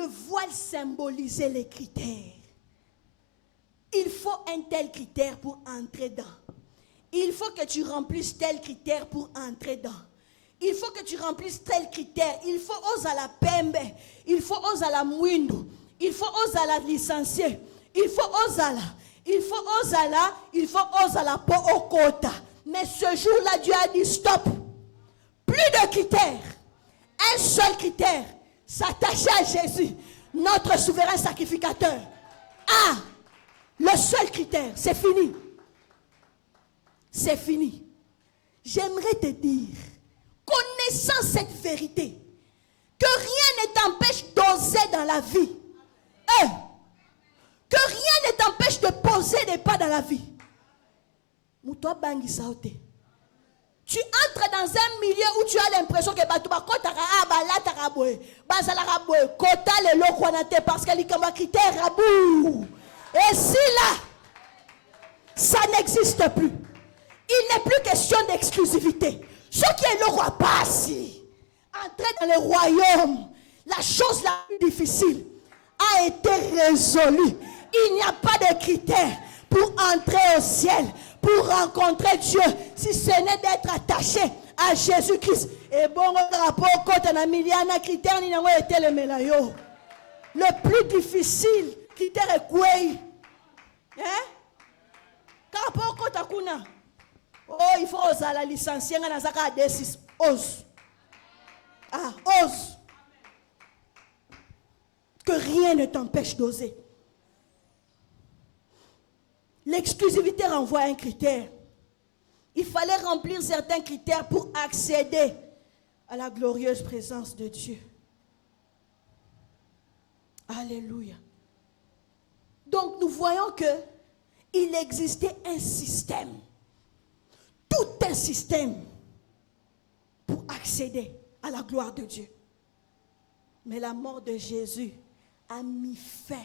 Le voile symbolisait les critères. Il faut un tel critère pour entrer dans. Il faut que tu remplisses tel critère pour entrer dans. Il faut que tu remplisses tel critère. Il faut oser la pembe. Il faut oser la mouindou. Il faut oser la licencier. Il faut oser la. Il faut oser la. Il faut oser la po au quota. Mais ce jour-là, Dieu a dit stop. Plus de critères. Un seul critère. S'attacher à Jésus, notre souverain sacrificateur. Ah, le seul critère, c'est fini. C'est fini. J'aimerais te dire, connaissant cette vérité, que rien ne t'empêche d'oser dans la vie. Que rien ne t'empêche de poser des pas dans la vie. Tu entres dans un milieu où tu as l'impression que parce que les critères rabou. Et si là, ça n'existe plus. Il n'est plus question d'exclusivité. Ce qui est le roi passé, entrer dans le royaume, la chose la plus difficile a été résolue. Il n'y a pas de critères pour entrer au ciel, pour rencontrer Dieu, si ce n'est d'être attaché à Jésus-Christ. Et bon, rapport quand on a mis un critère, il n'a été le mélayo. Le plus difficile, critère est quoi? Hein? Rapport quand on a. Oh, il faut oser la licencier, on a un D6. Ose. Ah, ose. Que rien ne t'empêche d'oser. L'exclusivité renvoie à un critère. Il fallait remplir certains critères pour accéder à la glorieuse présence de Dieu. Alléluia. Donc nous voyons que il existait un système. Tout un système pour accéder à la gloire de Dieu. Mais la mort de Jésus a mis fin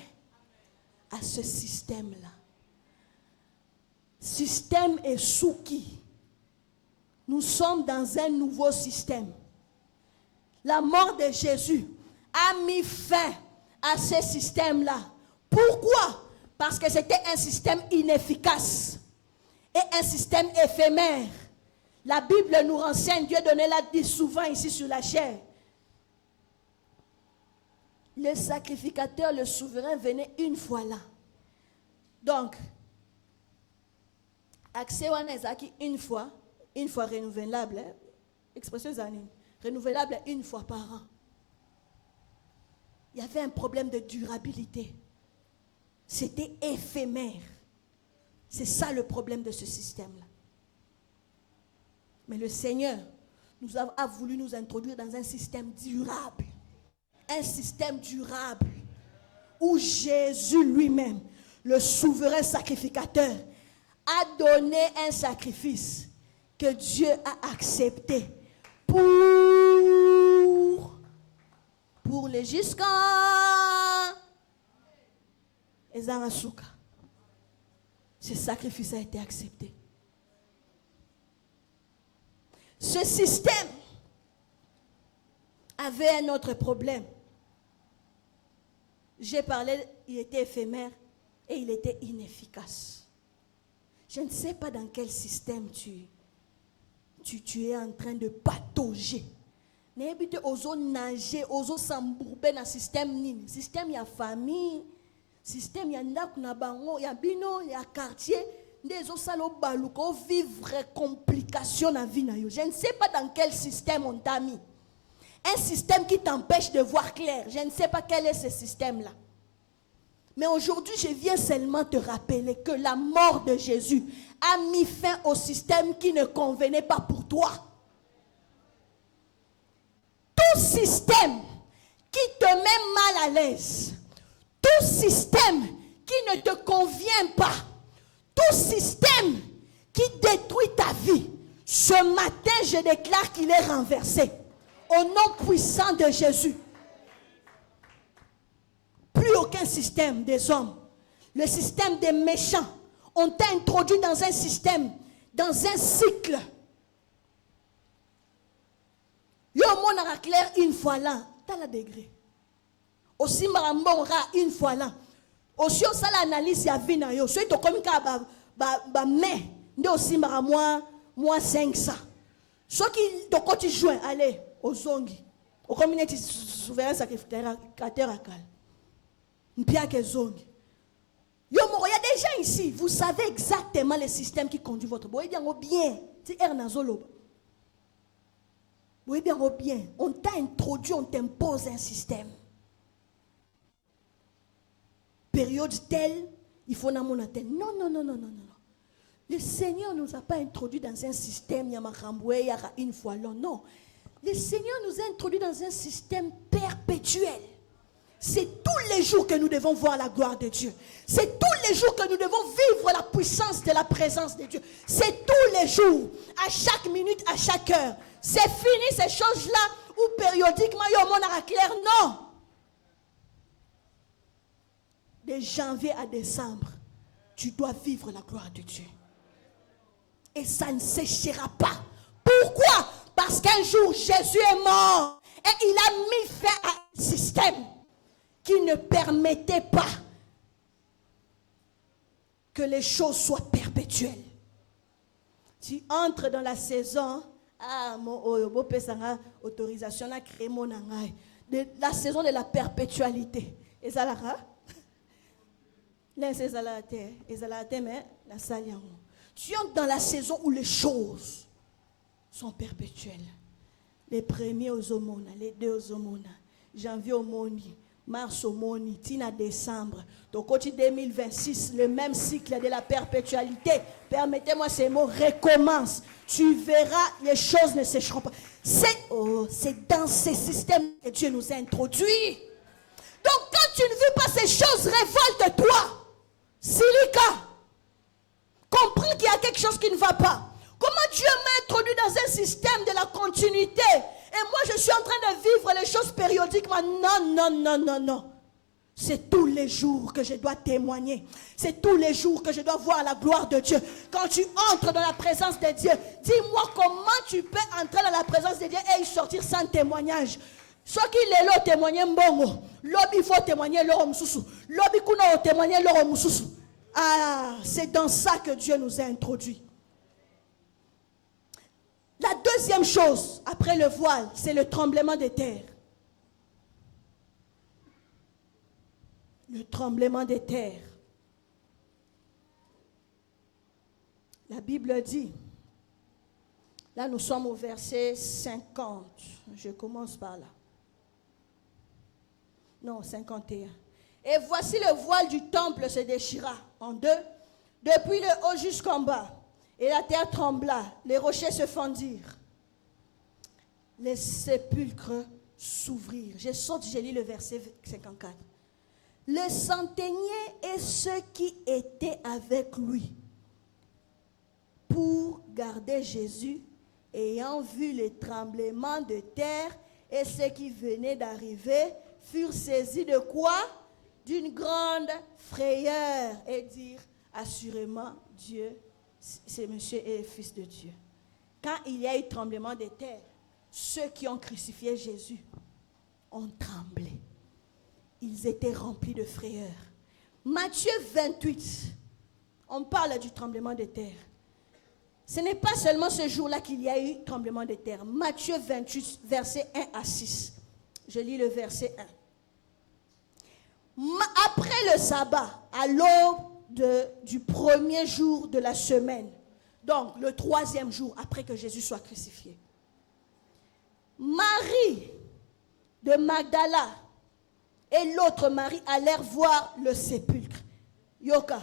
à ce système-là. Système et sous qui? Nous sommes dans un nouveau système. La mort de Jésus a mis fin à ce système-là. Pourquoi? Parce que c'était un système inefficace et un système éphémère. La Bible nous renseigne, Dieu l'a dit souvent ici sur la chair. Le sacrificateur, le souverain venait une fois là. Donc, accès à Nezaki une fois renouvelable, expression zanine, renouvelable une fois par an. Il y avait un problème de durabilité. C'était éphémère. C'est ça le problème de ce système-là. Mais le Seigneur a voulu nous introduire dans un système durable. Un système durable où Jésus lui-même, le souverain sacrificateur, a donné un sacrifice que Dieu a accepté pour les jusqu'à Ezarasuka. Ce sacrifice a été accepté. Ce système avait un autre problème. J'ai parlé, il était éphémère et il était inefficace. Je ne sais pas dans quel système tu es en train de patauger. N'habite ozo nager, ozo s'embourber dans le système nini. Système ya famille, système ya ndaku na bango, ya bino, ya quartier. Des osalo baluko vivre complication na vie na yo. Je ne sais pas dans quel système on t'a mis. Un système qui t'empêche de voir clair. Je ne sais pas quel est ce système-là. Mais aujourd'hui, je viens seulement te rappeler que la mort de Jésus a mis fin au système qui ne convenait pas pour toi. Tout système qui te met mal à l'aise, tout système qui ne te convient pas, tout système qui détruit ta vie, ce matin, je déclare qu'il est renversé. Au nom puissant de Jésus. Plus aucun système des hommes. Le système des méchants ont été introduits dans un système, dans un cycle. Yo mon clair une fois là, t'as la degré. Aussi marambonga une fois là. Aussi ça l'analyse ya vie na yo. So to comme ka ba mais nde aussi mara moi 500. So qui to quand tu joins allez aux zongi. Au communauté souverain sacrificateur à cal. Mpia ke zongi. Yo moro, il y a des gens ici, vous savez exactement le système qui conduit votre boy bien. C'est Ernazolo. Oui bien, bien. On t'a introduit, on t'impose un système. Période telle, il faut n'amona tel. Non. Le Seigneur ne nous a pas introduit dans un système, une fois là. Non. Le Seigneur nous a introduit dans un système perpétuel. C'est tous les jours que nous devons voir la gloire de Dieu. C'est tous les jours que nous devons vivre la puissance de la présence de Dieu. C'est tous les jours, à chaque minute, à chaque heure. C'est fini ces choses-là où périodiquement, il y a un monde clair. Non. De janvier à décembre, tu dois vivre la gloire de Dieu. Et ça ne séchera pas. Pourquoi? Parce qu'un jour, Jésus est mort. Et il a mis fin à un système qui ne permettait pas que les choses soient perpétuelles. Tu entres dans la saison, autorisation à créer mon la saison de la perpétualité. Et ça là, tu entres dans la saison où les choses sont perpétuelles. Les premiers aux homona, les deux aux homona, janvier au moni, mars au moni, tina décembre. Donc, au 2026, le même cycle de la perpétualité. Permettez-moi ces mots, recommence. Tu verras, les choses ne sécheront pas. C'est dans ces systèmes que Dieu nous a introduits. Donc, quand tu ne vis pas ces choses, révolte-toi. Silica, comprends qu'il y a quelque chose qui ne va pas. Comment Dieu m'a introduit dans un système de la continuité et moi je suis en train de vivre les choses périodiquement. Non. C'est tous les jours que je dois témoigner. C'est tous les jours que je dois voir la gloire de Dieu. Quand tu entres dans la présence de Dieu, dis-moi comment tu peux entrer dans la présence de Dieu et y sortir sans témoignage. Ce qui est là, témoigner mbongo. L'obi faut témoigner l'homme sous. L'obi kuna témoigner l'homme sous. Ah, c'est dans ça que Dieu nous a introduits. La deuxième chose, après le voile, c'est le tremblement de terre. Le tremblement de terre. La Bible dit, là nous sommes au verset 50. Je commence par là. Non, 51. Et voici le voile du temple se déchira en deux, depuis le haut jusqu'en bas. Et la terre trembla, les rochers se fendirent, les sépulcres s'ouvrirent. J'ai lu le verset 54. Le centenier et ceux qui étaient avec lui pour garder Jésus, ayant vu les tremblements de terre et ce qui venait d'arriver, furent saisis de quoi? D'une grande frayeur et dirent, assurément, Dieu, c'est monsieur et fils de Dieu. Quand il y a eu tremblement de terre, ceux qui ont crucifié Jésus ont tremblé. Ils étaient remplis de frayeur. Matthieu 28, on parle du tremblement de terre. Ce n'est pas seulement ce jour-là qu'il y a eu tremblement de terre. Matthieu 28, versets 1 à 6. Je lis le verset 1. Après le sabbat, à l'aube du premier jour de la semaine, donc le troisième jour après que Jésus soit crucifié, Marie de Magdala et l'autre Marie allèrent voir le sépulcre. Yoka.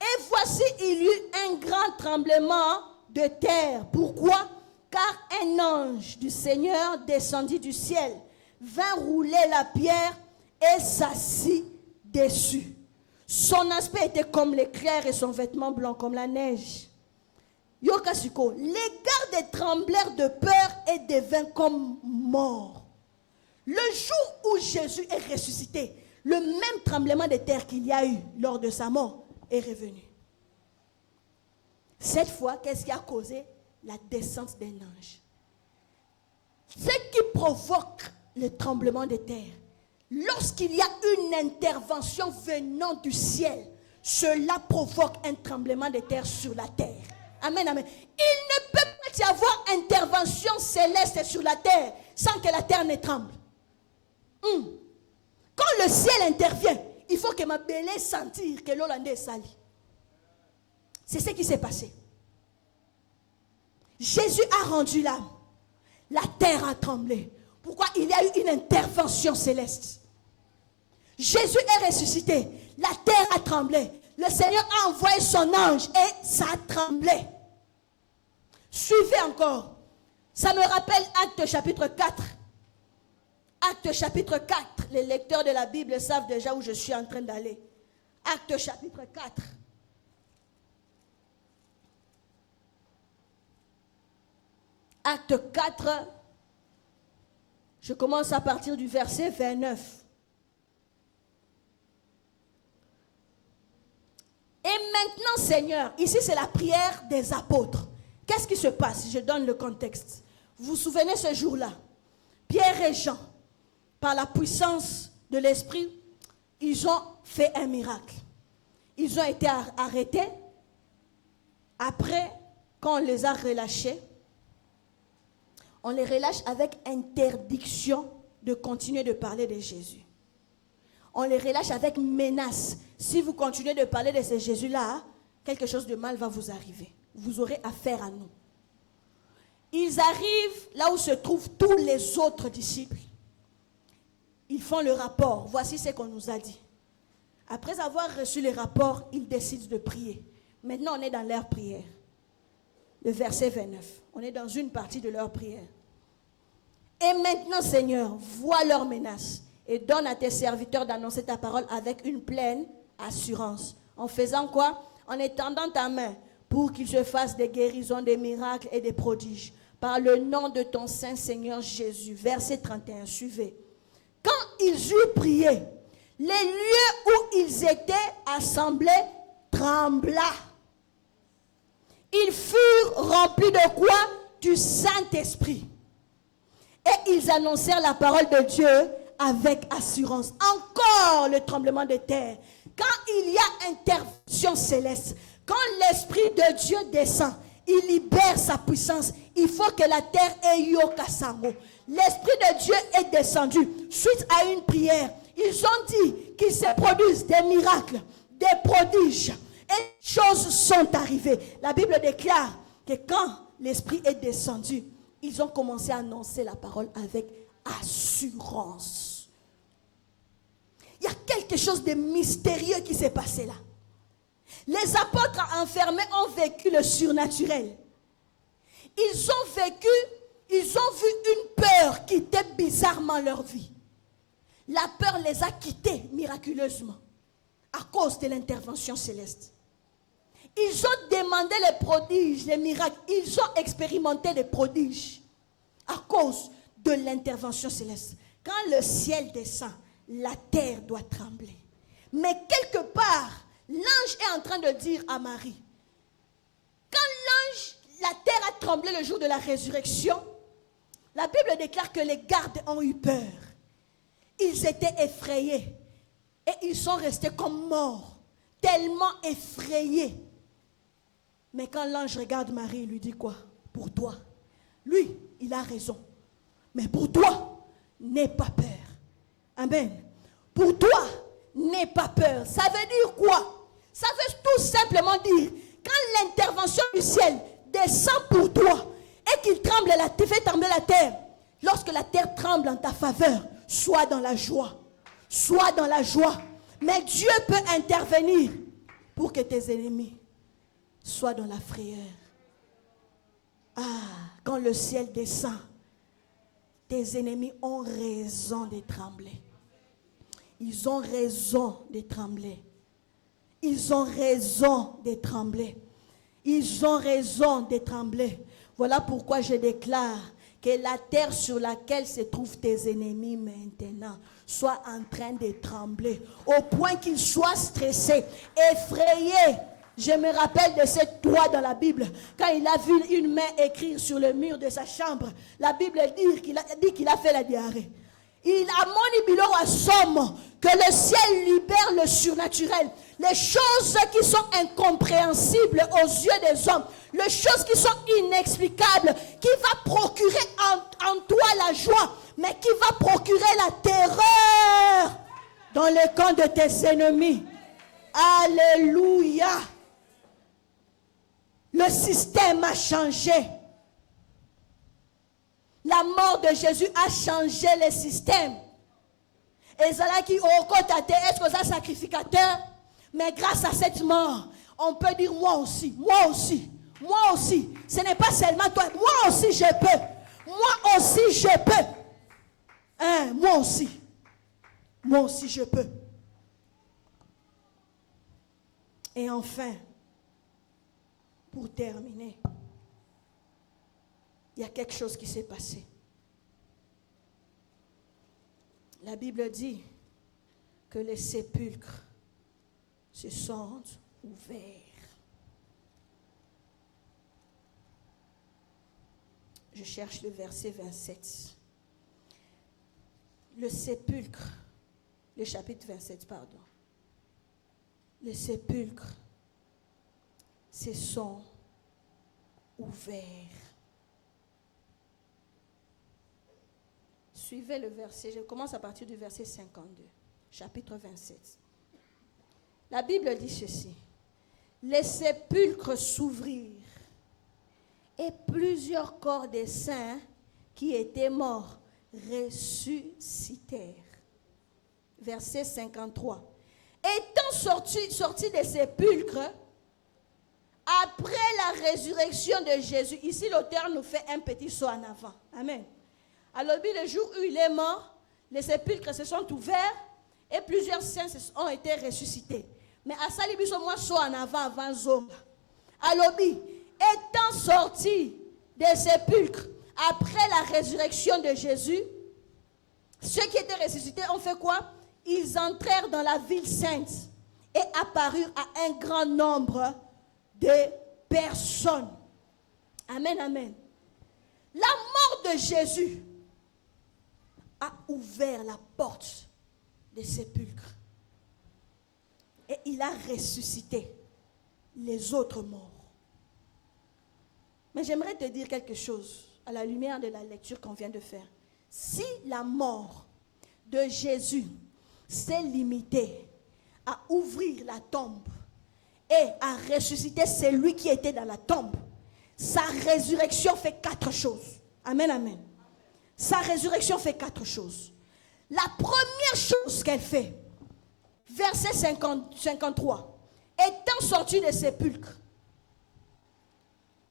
Et voici, il y eut un grand tremblement de terre. Pourquoi? Car un ange du Seigneur descendit du ciel, vint rouler la pierre et s'assit dessus. Son aspect était comme l'éclair et son vêtement blanc comme la neige. Yokasuko, les gardes tremblèrent de peur et devinrent comme morts. Le jour où Jésus est ressuscité, le même tremblement de terre qu'il y a eu lors de sa mort est revenu. Cette fois, qu'est-ce qui a causé la descente d'un ange? Ce qui provoque le tremblement de terre, lorsqu'il y a une intervention venant du ciel, cela provoque un tremblement de terre sur la terre. Amen, amen. Il ne peut pas y avoir intervention céleste sur la terre sans que la terre ne tremble. Quand le ciel intervient, il faut que ma belle sentir que l'Hollandais est sali. C'est ce qui s'est passé. Jésus a rendu l'âme. La terre a tremblé. Pourquoi? Il y a eu une intervention céleste. Jésus est ressuscité. La terre a tremblé. Le Seigneur a envoyé son ange et ça a tremblé. Suivez encore. Ça me rappelle Actes chapitre 4. Actes chapitre 4. Les lecteurs de la Bible savent déjà où je suis en train d'aller. Actes chapitre 4. Acte 4. Je commence à partir du verset 29. Et maintenant, Seigneur, ici c'est la prière des apôtres. Qu'est-ce qui se passe? Je donne le contexte. Vous vous souvenez ce jour-là? Pierre et Jean, par la puissance de l'Esprit, ils ont fait un miracle. Ils ont été arrêtés. Après, quand on les a relâchés, on les relâche avec interdiction de continuer de parler de Jésus. On les relâche avec menace. Si vous continuez de parler de ce Jésus-là, quelque chose de mal va vous arriver. Vous aurez affaire à nous. Ils arrivent là où se trouvent tous les autres disciples. Ils font le rapport. Voici ce qu'on nous a dit. Après avoir reçu le rapport, ils décident de prier. Maintenant, on est dans leur prière. Le verset 29. On est dans une partie de leur prière. Et maintenant, Seigneur, vois leurs menaces et donne à tes serviteurs d'annoncer ta parole avec une pleine assurance. En faisant quoi? En étendant ta main pour qu'ils se fassent des guérisons, des miracles et des prodiges. Par le nom de ton Saint Seigneur Jésus. Verset 31, suivez. Quand ils eurent prié, les lieux où ils étaient assemblés trembla. Ils furent remplis de quoi? Du Saint-Esprit. Et ils annoncèrent la parole de Dieu avec assurance. Encore le tremblement de terre. Quand il y a intervention céleste, quand l'Esprit de Dieu descend, il libère sa puissance. Il faut que la terre ait yokasango. L'Esprit de Dieu est descendu suite à une prière. Ils ont dit qu'il se produisent des miracles, des prodiges. Et choses sont arrivées. La Bible déclare que quand l'Esprit est descendu, ils ont commencé à annoncer la parole avec assurance. Il y a quelque chose de mystérieux qui s'est passé là. Les apôtres enfermés ont vécu le surnaturel. Ils ont vu une peur quitter bizarrement leur vie. La peur les a quittés miraculeusement à cause de l'intervention céleste. Ils ont demandé les prodiges, les miracles. Ils ont expérimenté les prodiges à cause de l'intervention céleste. Quand le ciel descend, la terre doit trembler. Mais quelque part, l'ange est en train de dire à Marie, quand la terre a tremblé le jour de la résurrection, la Bible déclare que les gardes ont eu peur. Ils étaient effrayés et ils sont restés comme morts, tellement effrayés. Mais quand l'ange regarde Marie, il lui dit quoi? Pour toi. Lui, il a raison. Mais pour toi, n'aie pas peur. Amen. Pour toi, n'aie pas peur. Ça veut dire quoi? Ça veut tout simplement dire, quand l'intervention du ciel descend pour toi et qu'il tremble, fait trembler la terre, lorsque la terre tremble en ta faveur, sois dans la joie. Sois dans la joie. Mais Dieu peut intervenir pour que tes ennemis sois dans la frayeur. Ah, quand le ciel descend, tes ennemis ont raison de trembler. Ils ont raison de trembler. Ils ont raison de trembler. Ils ont raison de trembler. Voilà pourquoi je déclare que la terre sur laquelle se trouvent tes ennemis maintenant soit en train de trembler, au point qu'ils soient stressés, effrayés. Je me rappelle de cette toi dans la Bible, quand il a vu une main écrire sur le mur de sa chambre. La Bible dit qu'il a fait la diarrhée. Il a mon bilor à somme que le ciel libère le surnaturel. Les choses qui sont incompréhensibles aux yeux des hommes, les choses qui sont inexplicables, qui va procurer en toi la joie, mais qui va procurer la terreur dans le camp de tes ennemis. Alléluia. Le système a changé. La mort de Jésus a changé le système. Et cela qui au côté est-ce que ça sacrificateur? Mais grâce à cette mort, on peut dire moi aussi, moi aussi, moi aussi. Ce n'est pas seulement toi, moi aussi je peux. Moi aussi je peux. Hein, moi aussi je peux. Et enfin, pour terminer, il y a quelque chose qui s'est passé. La Bible dit que les sépulcres se sont ouverts. Je cherche le verset 27. Le sépulcre, le chapitre 27, pardon. Les sépulcres se sont ouverts. Suivez le verset, je commence à partir du verset 52, chapitre 27. La Bible dit ceci. Les sépulcres s'ouvrirent et plusieurs corps des saints qui étaient morts ressuscitèrent. Verset 53. Étant sortis des sépulcres, après la résurrection de Jésus, ici l'auteur nous fait un petit saut en avant. Amen. Alors, le jour où il est mort, les sépulcres se sont ouverts et plusieurs saints ont été ressuscités. Mais à ça, il y a moins saut en avant Zonga. Alors, étant sortis des sépulcres après la résurrection de Jésus, ceux qui étaient ressuscités ont fait quoi? Ils entrèrent dans la ville sainte et apparurent à un grand nombre de personnes. Amen, amen. La mort de Jésus a ouvert la porte des sépulcres et il a ressuscité les autres morts. Mais j'aimerais te dire quelque chose à la lumière de la lecture qu'on vient de faire. Si la mort de Jésus s'est limitée à ouvrir la tombe et à ressusciter celui qui était dans la tombe, sa résurrection fait 4 choses. Amen, amen. Sa résurrection fait 4 choses. La première chose qu'elle fait, verset 53, étant sortie des sépulcres,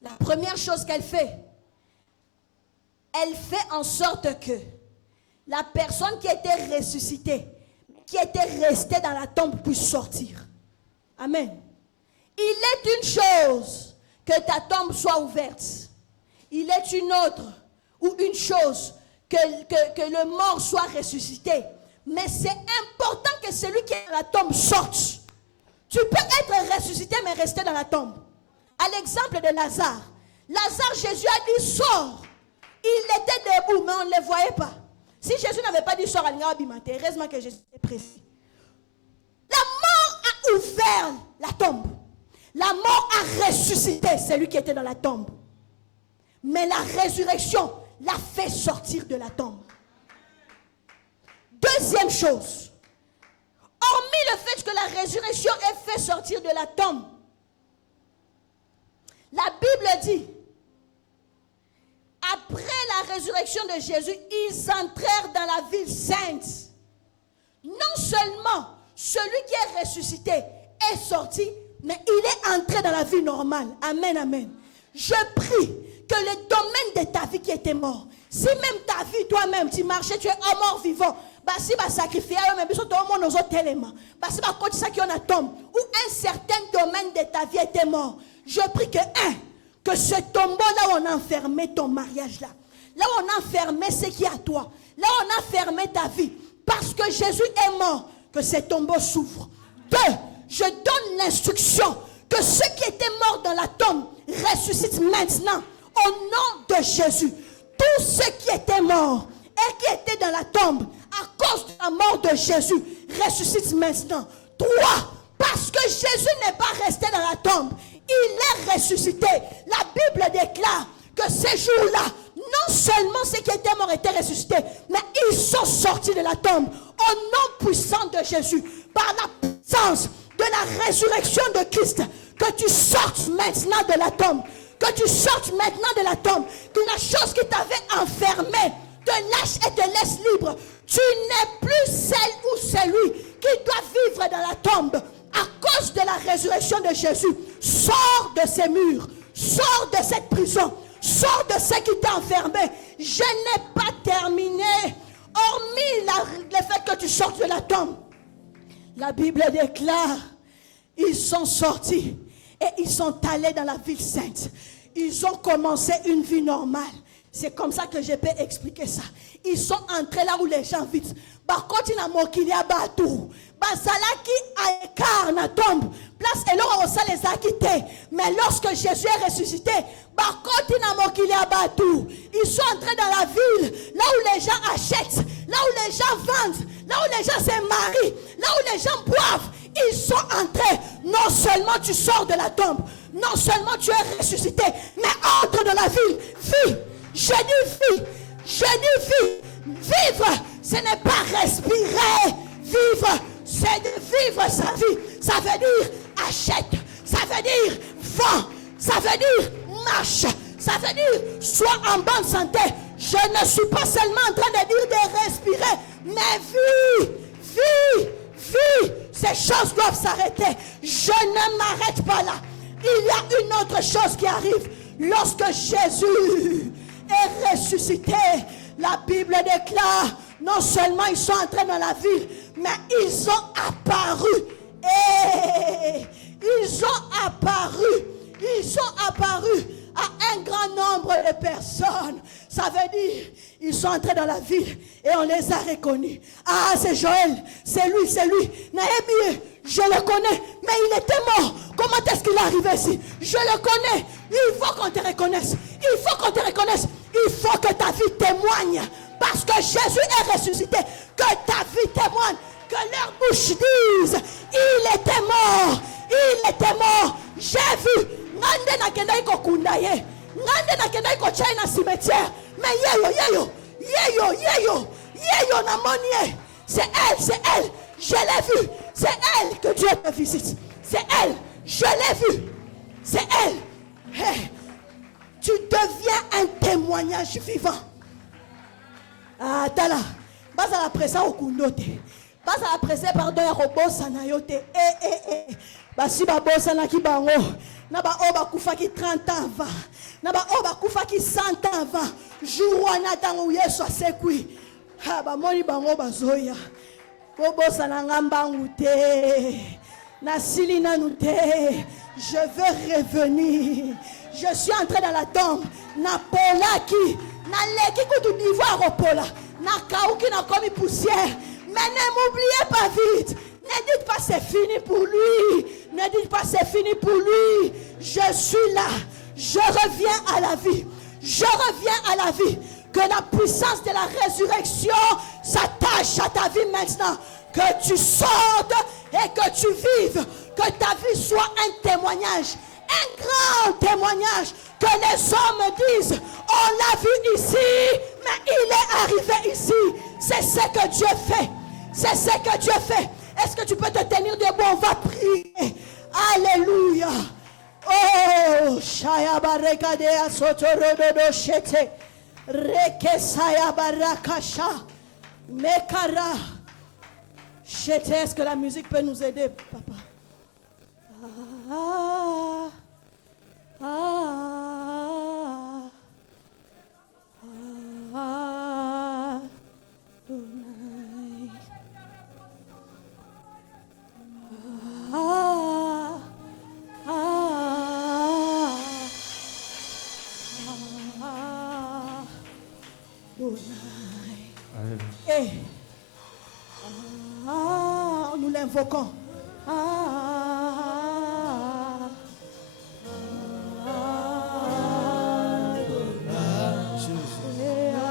la première chose qu'elle fait, elle fait en sorte que la personne qui était ressuscitée, qui était restée dans la tombe, puisse sortir. Amen. Il est une chose que ta tombe soit ouverte. Il est une autre ou une chose que le mort soit ressuscité. Mais c'est important que celui qui est dans la tombe sorte. Tu peux être ressuscité mais rester dans la tombe. À l'exemple de Lazare. Lazare, Jésus a dit sors. Il était debout mais on ne le voyait pas. Si Jésus n'avait pas dit sors, heureusement que Jésus est précis. La mort a ouvert la tombe. La mort a ressuscité celui qui était dans la tombe. Mais la résurrection l'a fait sortir de la tombe. Deuxième chose, hormis le fait que la résurrection ait fait sortir de la tombe, la Bible dit, après la résurrection de Jésus, ils entrèrent dans la ville sainte. Non seulement celui qui est ressuscité est sorti, mais il est entré dans la vie normale. Amen, amen. Je prie que le domaine de ta vie qui était mort, si même ta vie toi-même, tu marchais, tu es un mort vivant, si tu sacrifier, ou un certain domaine de ta vie était mort, je prie que ce tombeau là où on a enfermé ton mariage là où on a enfermé ce qui est à toi, là où on a enfermé ta vie, parce que Jésus est mort, que ce tombeau s'ouvre. 2, je donne l'instruction que ceux qui étaient morts dans la tombe ressuscitent maintenant au nom de Jésus. Tous ceux qui étaient morts et qui étaient dans la tombe à cause de la mort de Jésus, ressuscite maintenant. 3. Parce que Jésus n'est pas resté dans la tombe, il est ressuscité. La Bible déclare que ces jours-là, non seulement ceux qui étaient morts étaient ressuscités, mais ils sont sortis de la tombe au nom puissant de Jésus, par la puissance de la résurrection de Christ. Que tu sortes maintenant de la tombe, que tu sortes maintenant de la tombe, que la chose qui t'avait enfermé te lâche et te laisse libre. Tu n'es plus celle ou celui qui doit vivre dans la tombe. À cause de la résurrection de Jésus, sors de ces murs, sors de cette prison, sors de ce qui t'a enfermé. Je n'ai pas terminé. Hormis le fait que tu sortes de la tombe, la Bible déclare, ils sont sortis et ils sont allés dans la ville sainte. Ils ont commencé une vie normale. C'est comme ça que je peux expliquer ça. Ils sont entrés là où les gens vivent. Par contre, il y a un bateau. Basalaki a écart na tombe. Place et là on les a quittés. Mais lorsque Jésus est ressuscité, par contre, il y a un bateau. Ils sont entrés dans la ville, là où les gens achètent, là où les gens vendent, là où les gens se marient, là où les gens boivent. Ils sont entrés. Non seulement tu sors de la tombe, non seulement tu es ressuscité, mais entre dans la ville. Vis. Je dis vie. Je dis vie. Vivre, ce n'est pas respirer. Vivre, c'est de vivre sa vie. Ça veut dire achète. Ça veut dire vends. Ça veut dire marche. Ça veut dire sois en bonne santé. Je ne suis pas seulement en train de dire de respirer, mais vis, vis, vis. Ces choses doivent s'arrêter. Je ne m'arrête pas là. Il y a une autre chose qui arrive. Lorsque Jésus est ressuscité, la Bible déclare, non seulement ils sont entrés dans la ville, mais ils ont apparu. Et ils ont apparu. Ils ont apparu à un grand nombre de personnes. Ça veut dire, ils sont entrés dans la ville et on les a reconnus. Ah, c'est Joël, c'est lui, c'est lui. Naëmi, je le connais, mais il était mort. Comment est-ce qu'il est arrivé ici? Je le connais. Il faut qu'on te reconnaisse. Il faut qu'on te reconnaisse. Il faut que ta vie témoigne. Parce que Jésus est ressuscité. Que ta vie témoigne. Que leur bouche dise, il était mort. Il était mort. J'ai vu. Ngande na kenda iko kundaye. Ngande na kenda iko chai na cimetière. Mais yeyo na monie. C'est elle, c'est elle. Je l'ai vue. C'est elle que Dieu te visite. C'est elle. Je l'ai vue. C'est elle. Hey. Tu deviens un témoignage vivant. Ah, tala. Bas à la présence au kundote. Bas à la présence pardon ya robot sanayote. Basi ba bossa na ki bango. Na ba oba kufa ki 30 ans avant. Na ba oba kufa ki 100 ans avant. Jour wana tango Yesu asekwi. Ha ba moni bango bazoya. Bo bossa na ngambangu te. Na sili nanu te. Je veux revenir. Je suis entré dans la tombe. Na pola ki. Na leki kutu d'ivoire au pola. Na kaouki na komi poussière. Mais ne m'oubliez pas vite. Ne dites pas c'est fini pour lui. Ne dites pas c'est fini pour lui. Je suis là. Je reviens à la vie. Je reviens à la vie. Que la puissance de la résurrection s'attache à ta vie maintenant. Que tu sortes et que tu vives. Que ta vie soit un témoignage. Un grand témoignage. Que les hommes disent, on l'a vu ici, mais il est arrivé ici. C'est ce que Dieu fait. C'est ce que Dieu fait. Est-ce que tu peux te tenir debout? On va prier. Alléluia. Oh, Shaya Barekadea Sotorodo Shete. Rekesaya Barakasha. Mekara. Shete, est-ce que la musique peut nous aider, papa? Ah, ah, ah, ah, tonight. Ah, ah, ah, tonight. Hey. Ah, nous l'invoquons.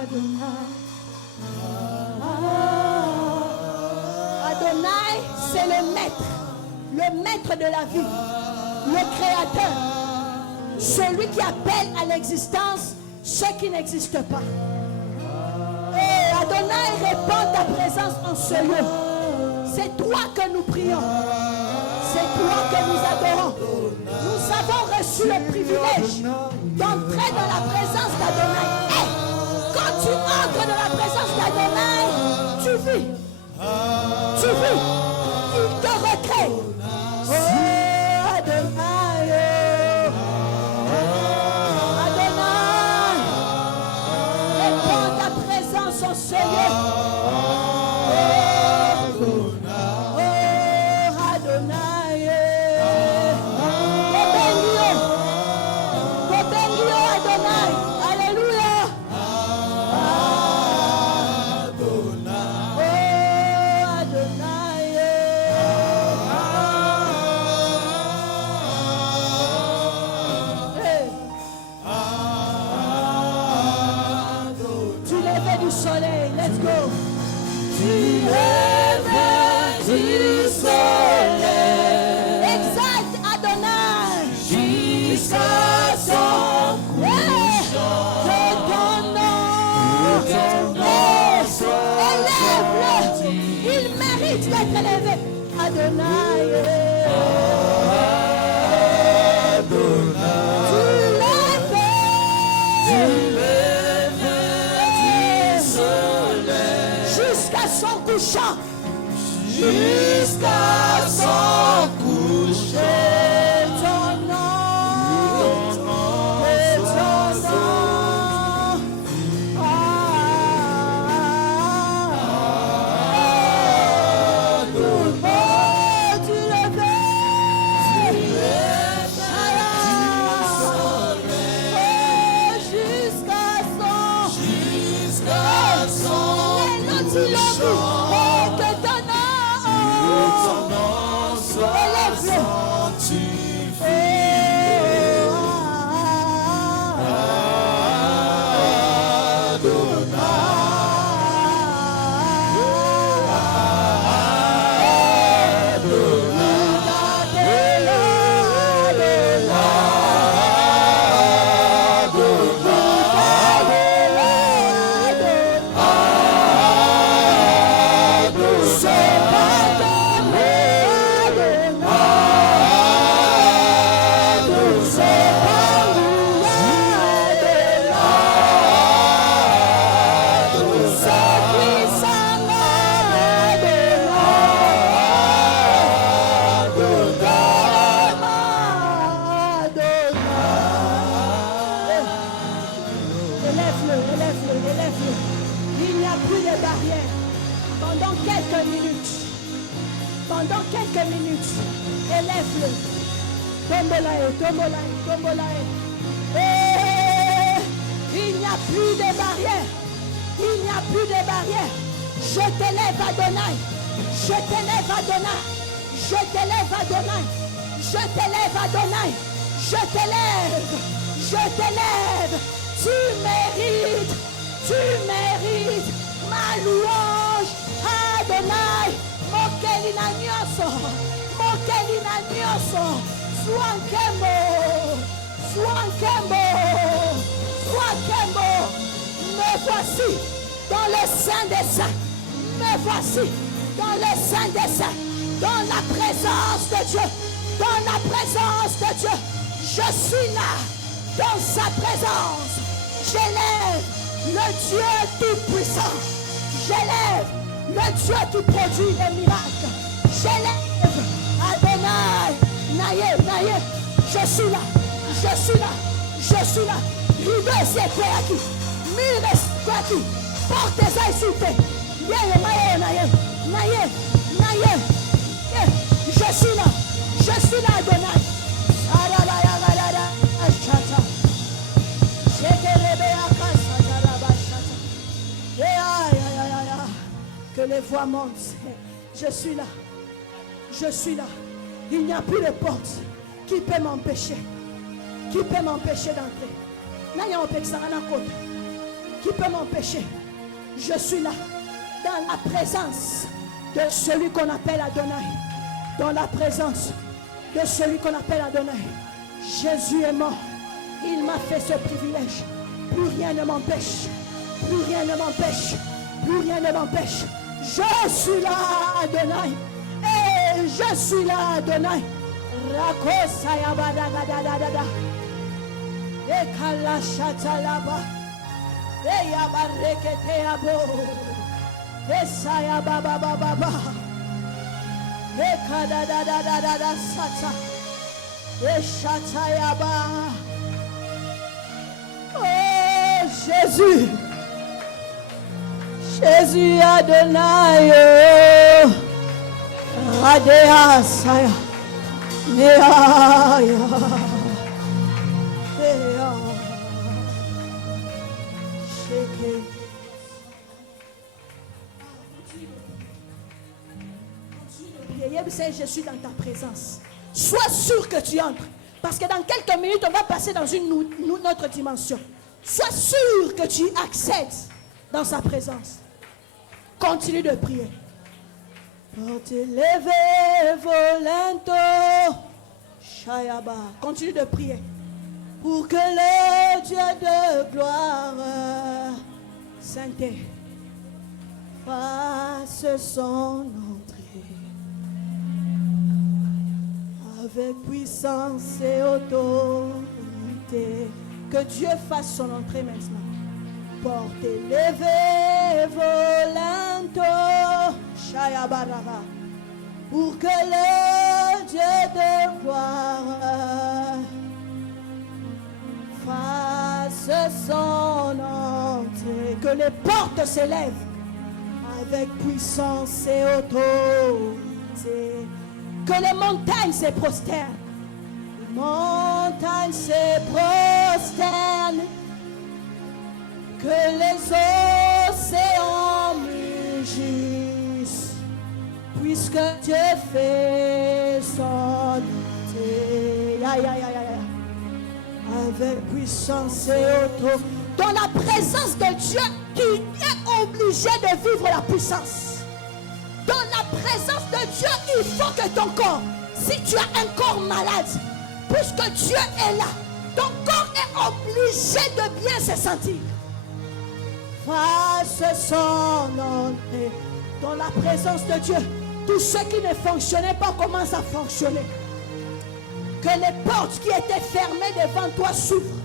Adonai. Adonai, c'est le maître de la vie, le créateur, celui qui appelle à l'existence ce qui n'existe pas. Et Adonai, répand ta présence en ce lieu. C'est toi que nous prions. C'est toi que nous adorons. Nous avons reçu le privilège d'entrer dans la présence d'Adonai. Et quand tu entres dans la présence d'Adonai, tu vis. Tu vis. Il te recrée. Oh, Adonai. Adonai. Réponds ta présence en ce lieu. Jusqu'à son coucher, ton nom, Il n'y a plus de barrières. Il n'y a plus de barrières. Je t'élève Adonai. Je t'élève Adonai. Je t'élève Adonai. Je t'élève Adonai. Je t'élève. Je t'élève. Tu mérites. Tu mérites ma louange. Adonai. Mokelina nyoso. Mokelina nyoso. Swankembo. Swankembo. Swankembo. Me voici dans le sein des saints. Me voici dans le sein des saints. Dans la présence de Dieu. Dans la présence de Dieu. Je suis là. Dans sa présence. J'élève le Dieu tout-puissant. J'élève le Dieu qui produit les miracles. J'élève Adonai. Naye, naye. Je suis là. Je suis là. Je suis là. Rive c'est quoi qui? Mire quoi qui? Portez-en ici. Naye, naye, naye. Naye, naye. Je suis là. Je suis là, Adonai. Que les voix montent. Je suis là. Je suis là. Il n'y a plus de porte. Qui peut m'empêcher? Qui peut m'empêcher d'entrer? Qui peut m'empêcher? Je suis là. Dans la présence de celui qu'on appelle Adonai, dans la présence de celui qu'on appelle Adonai. Jésus est mort, il m'a fait ce privilège. Plus rien ne m'empêche, plus rien ne m'empêche, plus rien ne m'empêche. Je suis là, Adonai, et je suis là, Adonai. Rakosaya badagadadada, ekala shatalaba, eyabarekete abo, esaya baba baba, ekadadadadada sata, eshatayaba. Oh Jésus, Jésus Adonai, Radea Saya, Nea, Sheke. Je suis dans ta présence. Sois sûr que tu entres. Parce que dans quelques minutes, on va passer dans une autre dimension. Sois sûr que tu accèdes dans sa présence. Continue de prier. Pour t'élever volento, Shayaba. Continue de prier. Pour que le Dieu de gloire, Sainté, fasse son entrée. Avec puissance et autorité, que Dieu fasse son entrée maintenant. Porte élevé volento, Shayabarava, pour que le Dieu de gloire fasse son entrée. Que les portes s'élèvent avec puissance et autorité. Que les montagnes se prosternent. Les montagnes se prosternent. Que les océans mugissent. Puisque Dieu fait son entrée. Avec puissance et autorité. Dans la présence de Dieu, tu es obligé de vivre la puissance. Dans la présence de Dieu, il faut que ton corps, si tu as un corps malade, puisque Dieu est là, ton corps est obligé de bien se sentir. Fasse son entrée dans la présence de Dieu. Tout ce qui ne fonctionnait pas commence à fonctionner. Que les portes qui étaient fermées devant toi s'ouvrent.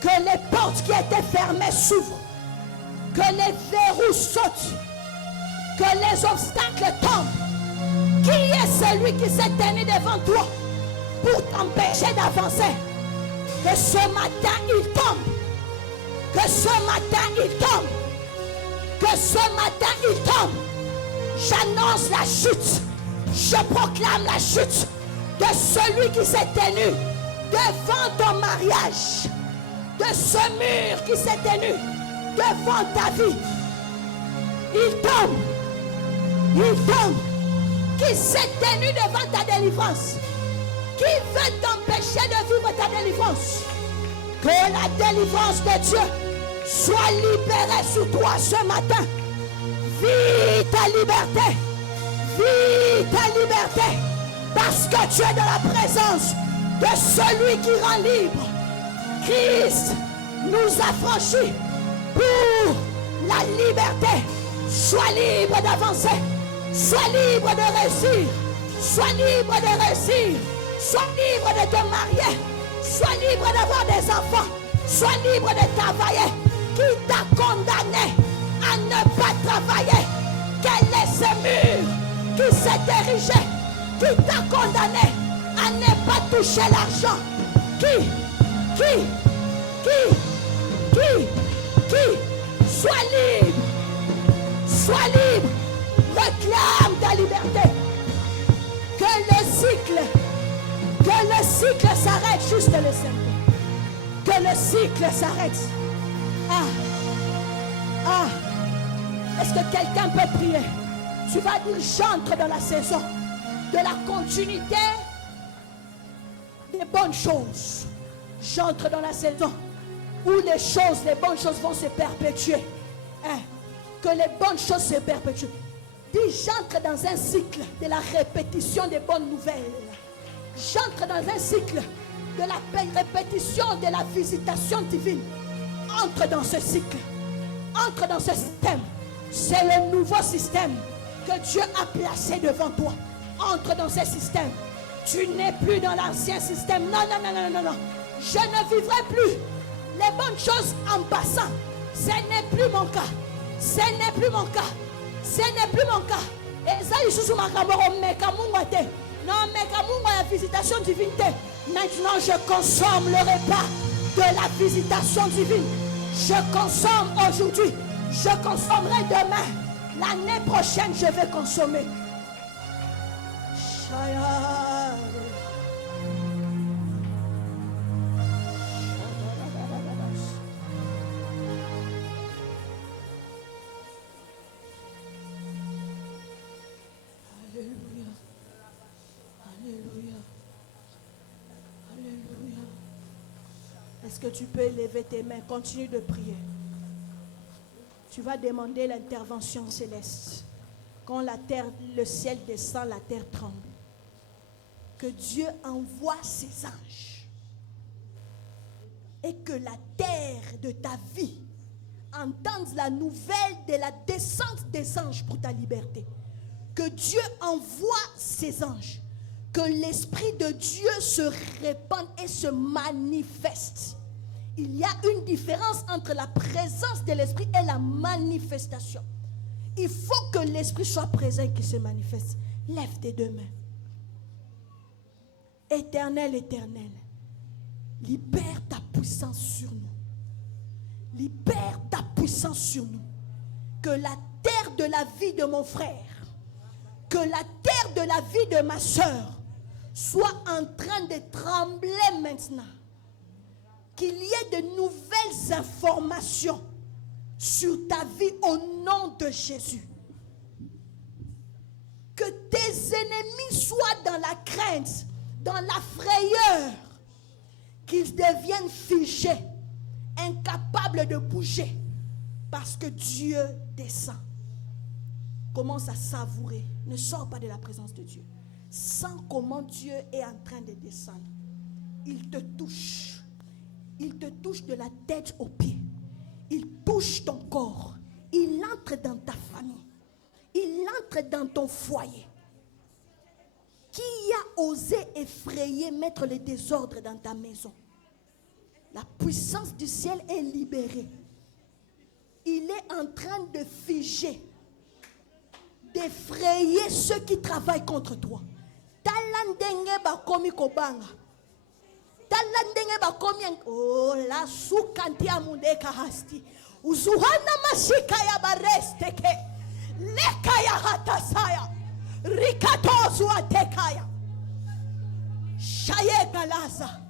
Que les portes qui étaient fermées s'ouvrent. Que les verrous sautent. Que les obstacles tombent. Qui est celui qui s'est tenu devant toi pour t'empêcher d'avancer? Que ce matin il tombe. Que ce matin il tombe. Que ce matin il tombe. J'annonce la chute. Je proclame la chute de celui qui s'est tenu devant ton mariage. De ce mur qui s'est tenu devant ta vie. Il tombe. Il tombe. Qui s'est tenu devant ta délivrance. Qui veut t'empêcher de vivre ta délivrance. Que la délivrance de Dieu soit libérée sous toi ce matin. Vis ta liberté. Vis ta liberté. Parce que tu es dans la présence de celui qui rend libre. Christ nous a franchis pour la liberté. Sois libre d'avancer. Sois libre de réussir. Sois libre de réussir. Sois libre de te marier. Sois libre d'avoir des enfants. Sois libre de travailler. Qui t'a condamné à ne pas travailler? Quel est ce mur qui s'est érigé? Qui t'a condamné à ne pas toucher l'argent? Qui? Sois libre. Sois libre. Réclame ta liberté. Que le cycle s'arrête juste le Seigneur. Que le cycle s'arrête. Est-ce que quelqu'un peut prier? Tu vas dire j'entre dans la saison de la continuité des bonnes choses. J'entre dans la saison où les bonnes choses vont se perpétuer. Que les bonnes choses se perpétuent. Dis, j'entre dans un cycle de la répétition des bonnes nouvelles. J'entre dans un cycle de la répétition de la visitation divine. Entre dans ce cycle. Entre dans ce système. C'est le nouveau système que Dieu a placé devant toi. Entre dans ce système. Tu n'es plus dans l'ancien système. Non, non, non, non, non, non. Je ne vivrai plus les bonnes choses en passant. Ce n'est plus mon cas. Ce n'est plus mon cas. Ce n'est plus mon cas. Et ça, il se non, mais la visitation divine. Maintenant, je consomme le repas de la visitation divine. Je consomme aujourd'hui. Je consommerai demain. L'année prochaine, je vais consommer. Est-ce que tu peux lever tes mains? Continue de prier. Tu vas demander l'intervention céleste. Quand la terre, le ciel descend, la terre tremble. Que Dieu envoie ses anges. Et que la terre de ta vie entende la nouvelle de la descente des anges pour ta liberté. Que Dieu envoie ses anges. Que l'Esprit de Dieu se répande et se manifeste. Il y a une différence entre la présence de l'Esprit et la manifestation. Il faut que l'Esprit soit présent et qu'il se manifeste. Lève tes deux mains. Éternel, éternel, libère ta puissance sur nous. Libère ta puissance sur nous. Que la terre de la vie de mon frère, que la terre de la vie de ma soeur soit en train de trembler maintenant. Qu'il y ait de nouvelles informations sur ta vie au nom de Jésus. Que tes ennemis soient dans la crainte, dans la frayeur, qu'ils deviennent figés, incapables de bouger, parce que Dieu descend. Commence à savourer. Ne sors pas de la présence de Dieu. Sens comment Dieu est en train de descendre. Il te touche. Il te touche de la tête aux pieds. Il touche ton corps. Il entre dans ta famille. Il entre dans ton foyer. Qui a osé effrayer, mettre le désordre dans ta maison? La puissance du ciel est libérée. Il est en train de figer, d'effrayer ceux qui travaillent contre toi. Talandenge bakomi kobanga. Oh, la sukantia mundeka hasti. Uzuhana mashika ya baresteke. Leka ya hatasaya. Rikatozu atekaya. Shaye galaza.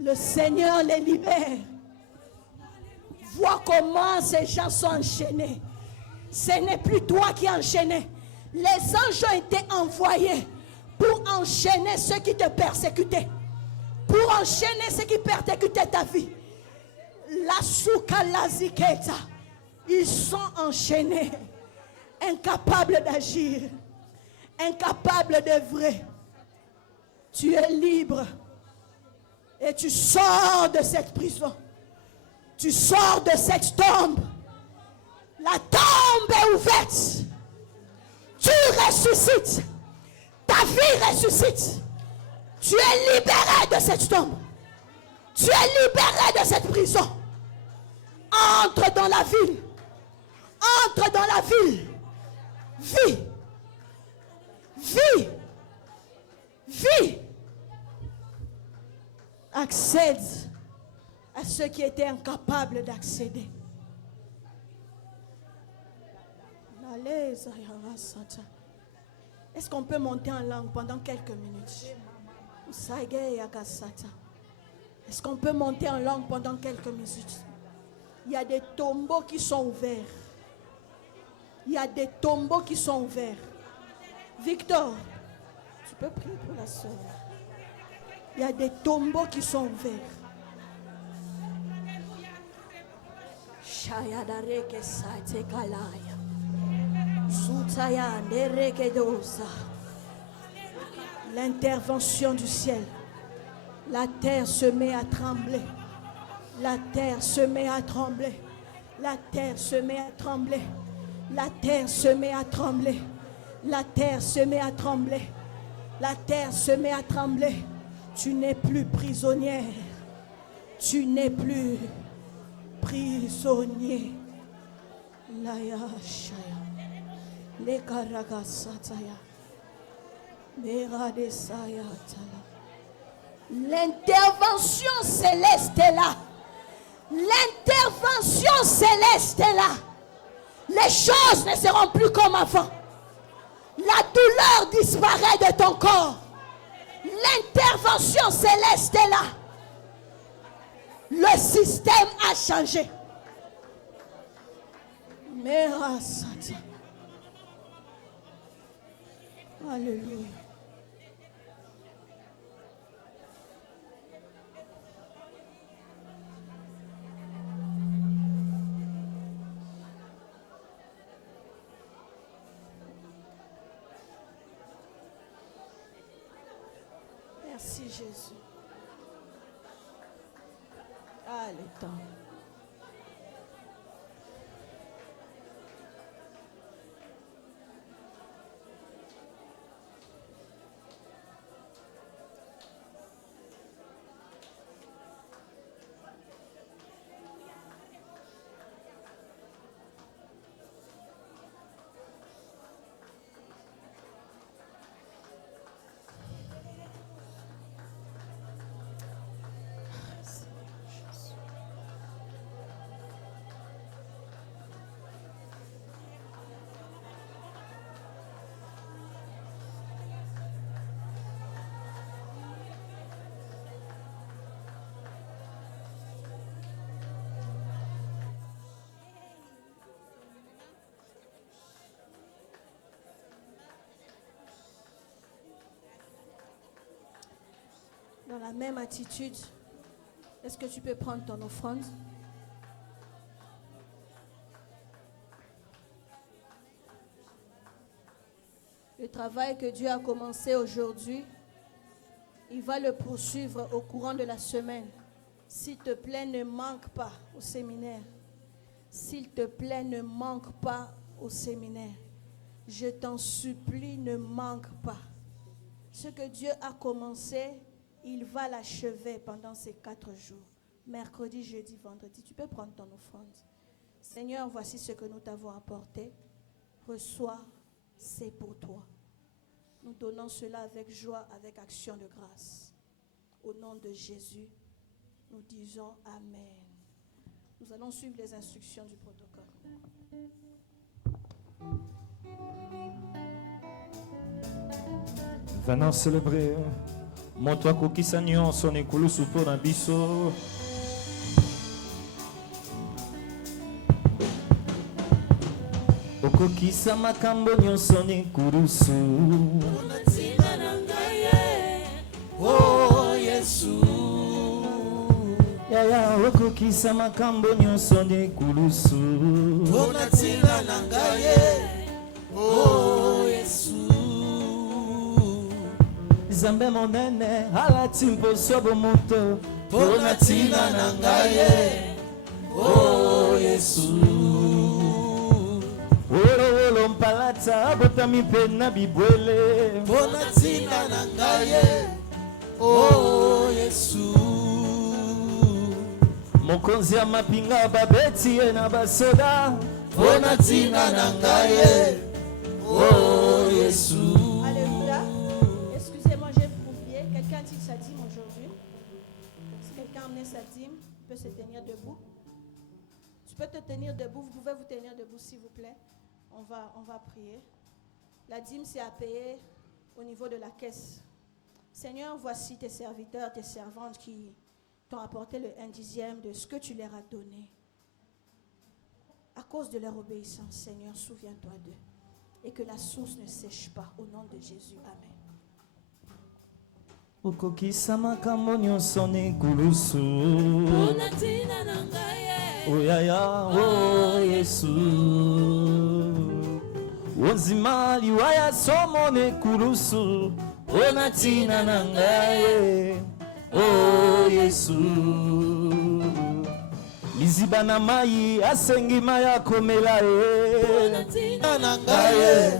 Le Seigneur les libère. Vois comment ces gens sont enchaînés. Ce n'est plus toi qui es enchaîné. Les anges ont été envoyés pour enchaîner ceux qui te persécutaient. Pour enchaîner ceux qui persécutaient ta vie. La souka laziketa. Ils sont enchaînés. Incapables d'agir. Incapables d'œuvrer. Tu es libre. Et tu sors de cette prison. Tu sors de cette tombe. La tombe est ouverte. Tu ressuscites. Ta vie ressuscite. Tu es libéré de cette tombe. Tu es libéré de cette prison. Entre dans la ville. Entre dans la ville. Vis. Vis. Vis. Accède à ceux qui étaient incapables d'accéder. Est-ce qu'on peut monter en langue pendant quelques minutes? Est-ce qu'on peut monter en langue pendant quelques minutes? Il y a des tombeaux qui sont ouverts. Il y a des tombeaux qui sont ouverts. Victor, tu peux prier pour la soeur. Il y a des tombeaux qui sont ouverts. Shaya dareke saite kalaya. Sutaya nereke dosa. L'intervention du ciel. La terre se met à trembler. La terre se met à trembler. La terre se met à trembler. La terre se met à trembler. La terre se met à trembler. La terre se met à trembler. Tu n'es plus prisonnière. Tu n'es plus prisonnier. Laya shaya. Le karagasataya. Meradesaya tala. L'intervention céleste est là. L'intervention céleste est là. Les choses ne seront plus comme avant. La douleur disparaît de ton corps. L'intervention céleste est là. Le système a changé. Merasata. Alléluia. Merci Jésus. Ah, le temps. Dans la même attitude, est-ce que tu peux prendre ton offrande? Le travail que Dieu a commencé aujourd'hui, il va le poursuivre au courant de la semaine. S'il te plaît, ne manque pas au séminaire. S'il te plaît, ne manque pas au séminaire. Je t'en supplie, ne manque pas. Ce que Dieu a commencé, il va l'achever pendant ces 4 jours. Mercredi, jeudi, vendredi. Tu peux prendre ton offrande. Seigneur, voici ce que nous t'avons apporté. Reçois, c'est pour toi. Nous donnons cela avec joie, avec action de grâce. Au nom de Jésus, nous disons Amen. Nous allons suivre les instructions du protocole. Venons célébrer. Montre kokisa nyonso nekulusu mpo na biso. Okokisa makambo nyonso nekulusu. Unatina na ngai, oh Yesu. Yaya okokisa makambo nyonso nekulusu. Unatina na ngai, oh Yesu. Zambe monene alati mposo bomoto. Unatina na ngai, oh Yesu. Wolo mpalata abotami mpe na bibwele. Unatina na ngai, oh Yesu. Mokonzi ya mapinga babeti ye na basoda. Unatina na ngai, oh Yesu. Alléluia. Excusez-moi, j'ai oublié. Quelqu'un a dit sa dîme aujourd'hui. Si quelqu'un a amené sa dîme, il peut se tenir debout. Tu peux te tenir debout. Vous pouvez vous tenir debout, s'il vous plaît. On va prier. La dîme, c'est à payer au niveau de la caisse. Seigneur, voici tes serviteurs, tes servantes qui t'ont apporté le 1/10 de ce que tu leur as donné. À cause de leur obéissance, Seigneur, souviens-toi d'eux. Et que la source ne sèche pas. Au nom de Jésus. Amen. okokisa makambo nyonso nekulusu mpona ntina na ngai oyaya o yesu onzima liwa ya somo nekulusu mpona ntina na ngai o yesu liziba na mai asengi mai akomela mpona ye ntina na ngai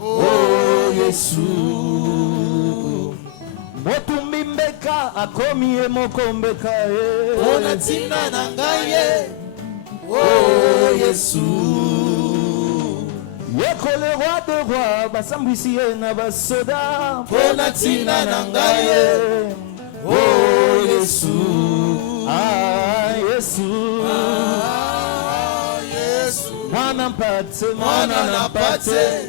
o Yesu motumbi mbeka akomi ye moko mbeka ye mpona ntina na ngai o Yesu yekole roi de roi basambwisi ye na basoda mpona ntina na ngai o Yesu Yesu Yesu mwana mpate mwana na mpate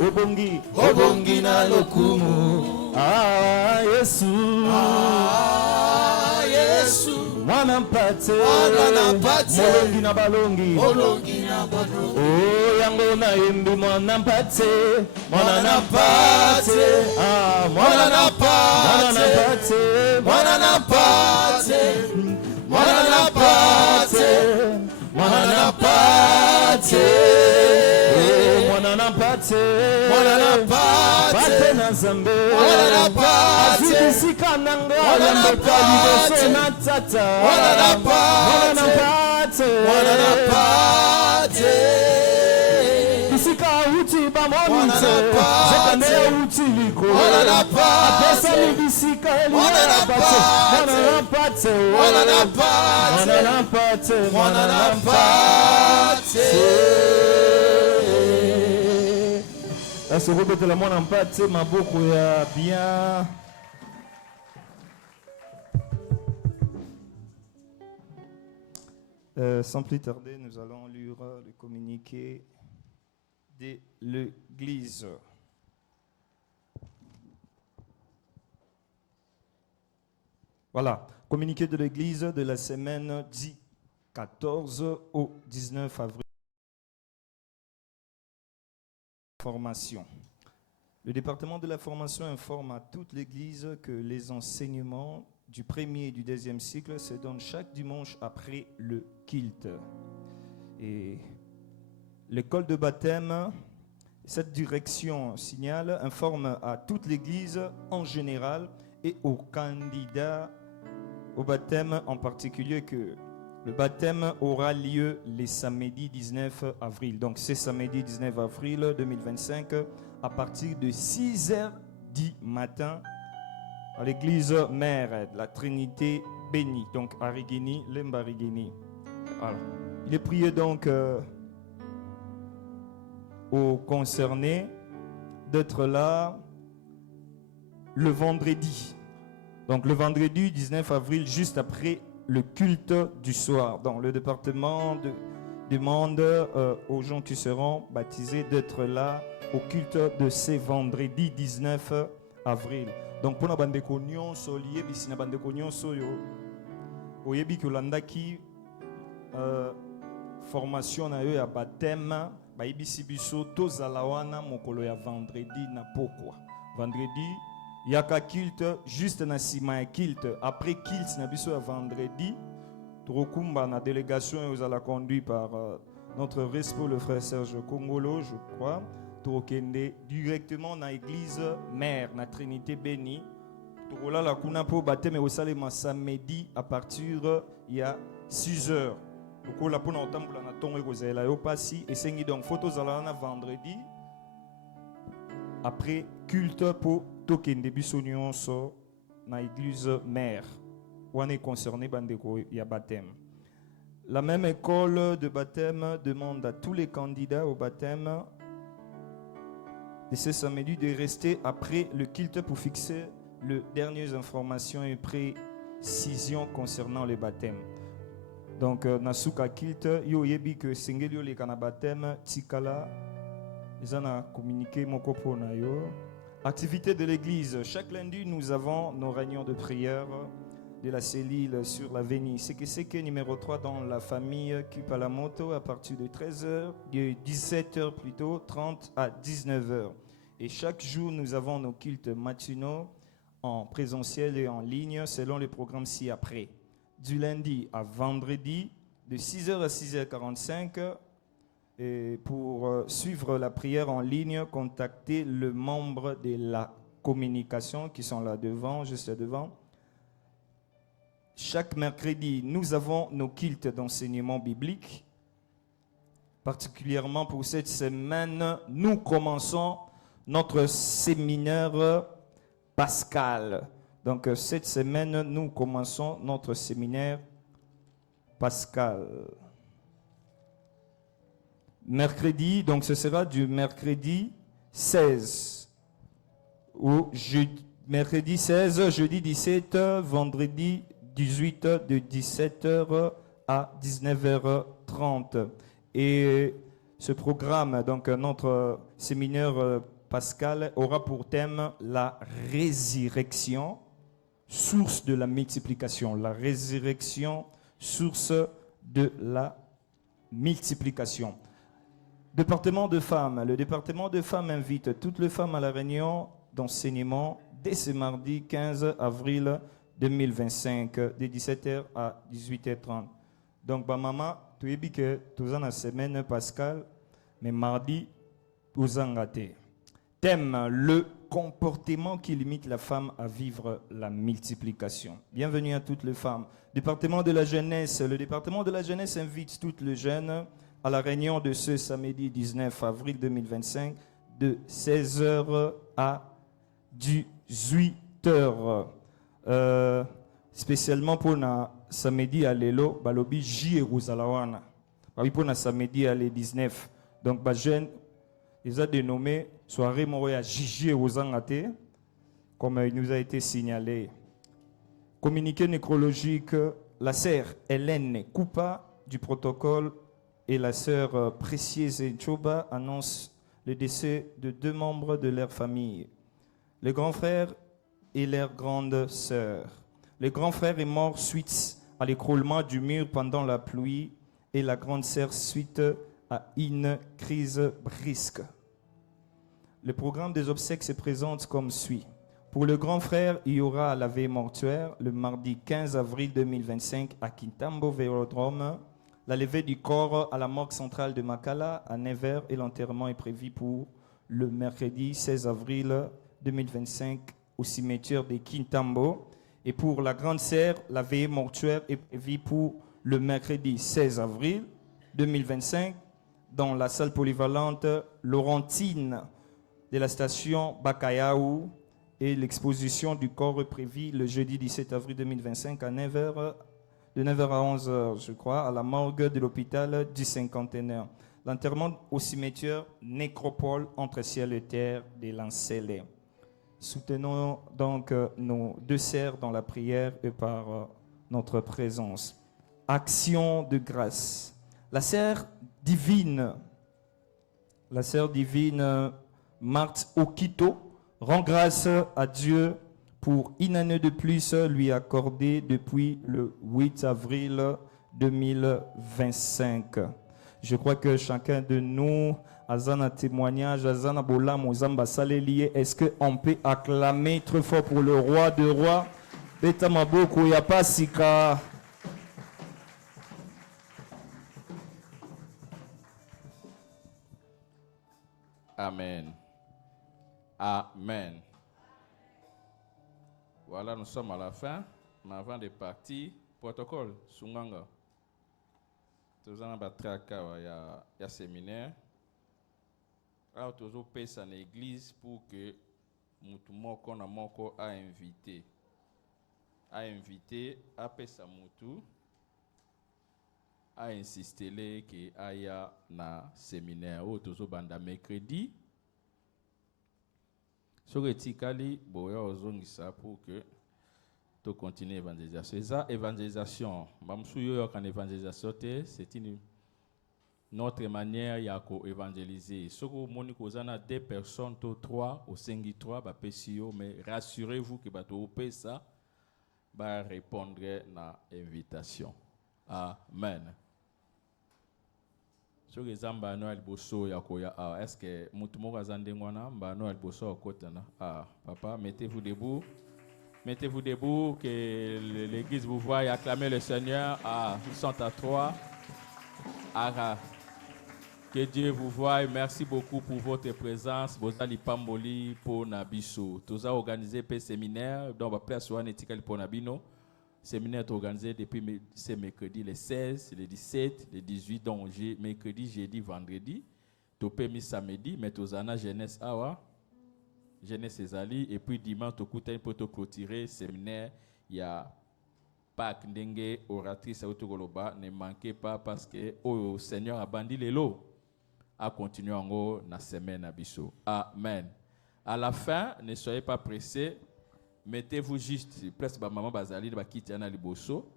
obongi na lokumu Yesu Yesu mwana mpate molongi na balongi yango na yembi mwana mpate mwana na mpate mwana na mpate mwana na mpate mwana na mpate mwana na mpate mwana na mpate mwana na mpate pate na zambe mwana na mpate azibisika na nga mwana na yambeka liboso na tata mwana na mpate mwana na mpate bisika uti bamonite mwana na mpate zekande uti likolo mwana na mpate apesa libisika mwana na eliyabate mpate mwana na mpate mwana na mpate mwana na mpate mwana na mpate asekobetela mwana mpate maboko ya bien. Sans plus tarder, nous allons lire le communiqué de l'Église. Voilà, communiqué de l'Église de la semaine du 14 au 19 avril. Formation. Le département de la formation informe à toute l'Église que les enseignements du premier et du deuxième cycle se donnent chaque dimanche après le culte. Et l'école de baptême, cette direction signale, informe à toute l'Église en général et aux candidats au baptême en particulier que le baptême aura lieu les samedis 19 avril. Donc c'est samedi 19 avril 2025 à partir de 6h du matin à l'église mère de la Trinité bénie, donc à Rigini, Lemba-Rigini. Voilà. Il est prié donc aux concernés d'être là le vendredi. Donc le vendredi 19 avril, juste après le culte du soir. Donc le département demande aux gens qui seront baptisés d'être là au culte de ce vendredi 19 avril. Donc pour la bande de cognon, solier, bisina bande de cognon, soyo, oyebi que landaki formation na yo ya baptême, ba ibisi biso tozalawana mokolo ya vendredi na pokwa. Vendredi yaka culte juste na sima ya culte. Après culte na biso ya vendredi, Trokumba na délégation et la conduit par notre respect le frère Serge Kongolo, je crois. Tokende directement na église mère na Trinité bénie. Tokola la kuna po baptême au salema samedi à partir il y a 6h. Tokola po na otambola na tongo ekozela yo pasi esengi donc photos ala na vendredi après culte po tokende biso nyonso na église mère. On est concerné bandeko ya baptême. La même école de baptême demande à tous les candidats au baptême de ce samedi de rester après le culte pour fixer les dernières informations et précisions concernant le baptême. Donc, nasuka culte, yo yebi que singeli yo le kana baptême tikala, ils ont communiqué mon copo na yo. Activité de l'église. Chaque lundi, nous avons nos réunions de prière de la cellule sur l'avenue. C'est que numéro 3 dans la famille Kipalamoto à partir de 13h, de 17h plutôt, 30 à 19h. Et chaque jour, nous avons nos cultes matinaux en présentiel et en ligne selon le programme ci-après. Du lundi à vendredi, de 6h à 6h45. Et pour suivre la prière en ligne, contactez le membre de la communication qui sont là devant, juste là devant. Chaque mercredi, nous avons nos cultes d'enseignement biblique. Particulièrement pour cette semaine, nous commençons notre séminaire pascal. Donc cette semaine, nous commençons notre séminaire pascal. Mercredi, donc ce sera du mercredi 16 au mercredi 16, jeudi 17, vendredi 18 de 17h à 19h30. Et ce programme, donc notre séminaire pascal, aura pour thème la résurrection, source de la multiplication. La résurrection, source de la multiplication. Département de femmes. Le département de femmes invite toutes les femmes à la réunion d'enseignement dès ce mardi 15 avril 2025, de 17h à 18h30. Donc, maman, tu es dit que tu as la semaine pascal, mais mardi, tu as gâté. Thème, le comportement qui limite la femme à vivre la multiplication. Bienvenue à toutes les femmes. Département de la jeunesse. Le département de la jeunesse invite toutes les jeunes à la réunion de ce samedi 19 avril 2025 de 16h à 18h. Spécialement pour le samedi à l'élo, balobi J Rosalawana. Pour le samedi à les 19. Donc, les jeunes, ils ont dénommé soirée Moria J Rosangate, comme il nous a été signalé. Communiqué nécrologique, la sœur Hélène Koupa du protocole et la sœur Précieuse Choba annoncent le décès de 2 membres de leur famille, le grand frère et leur grande sœur. Le grand frère est mort suite à l'écroulement du mur pendant la pluie et la grande sœur suite à une crise brisque. Le programme des obsèques se présente comme suit. Pour le grand frère, il y aura la veille mortuaire le mardi 15 avril 2025 à Kintambo Vélodrome. La levée du corps à la morgue centrale de Makala à 9h et l'enterrement est prévu pour le mercredi 16 avril 2025 au cimetière de Kintambo. Et pour la grande sœur, la veillée mortuaire est prévue pour le mercredi 16 avril 2025 dans la salle polyvalente Laurentine de la station Bakayaou. Et l'exposition du corps est prévue le jeudi 17 avril 2025 à 9h, de 9h à 11h, je crois, à la morgue de l'hôpital du Cinquantenaire. L'enterrement au cimetière Nécropole entre ciel et terre de Lancélé. Soutenons donc nos 2 sœurs dans la prière et par notre présence. Action de grâce. La sœur divine Marthe Okito, rend grâce à Dieu pour une année de plus lui accordée depuis le 8 avril 2025. Je crois que chacun de nous a un témoignage, a un bolam aux ambassadeurs. Est-ce qu'on peut acclamer très fort pour le roi de rois? Beta maboko ya pasika. Amen. Amen. Voilà, nous sommes à la fin. Mais avant de partir, protocole, Sunganga. Tous les ans, il y a séminaire. Alors, toujours passe en église pour que Moutoumoko Namoko a invité. A Pesa Moutou, a insisté que y a na séminaire. Toujours banda mercredi. Sur le tikali, boya ozongisa pour que tu continues l'évangélisation. Ça, évangélisation, c'est notre manière de évangéliser. Si vous avez 2 personnes, 3, ou 5, 3, mais rassurez-vous que vous ça va répondre à l'invitation. Amen. So les amba Noël bosso yakoya est-ce que mutumo kazande ngwana mba Noël bosso okotana papa mettez-vous debout Mettez-vous debout, que l'église vous voie et acclamez le Seigneur. Ah, ils sont à 3. Ah, que Dieu vous voie. Merci beaucoup pour votre présence. Vous allez pamboli pour Nabiso. Tous a organisé un séminaire. Donc, on va placer un étiquette pour Nabino. Séminaire est organisé depuis ce mercredi, le 16, le 17, le 18. Donc, mercredi, jeudi, vendredi. Topé mi samedi, mais tous en a jeunesse awa. Jeunesse Ezali. Et puis dimanche, au coup pour te clôturer séminaire, il y a Pâques Ndenge, oratrice Autogoloba. Ne manquez pas parce que le Seigneur a bandi les lots. A continuer en haut la semaine à Bissau. Amen. À la fin, ne soyez pas pressés. Mettez-vous juste, presque maman Bazali, va quitter un liboso.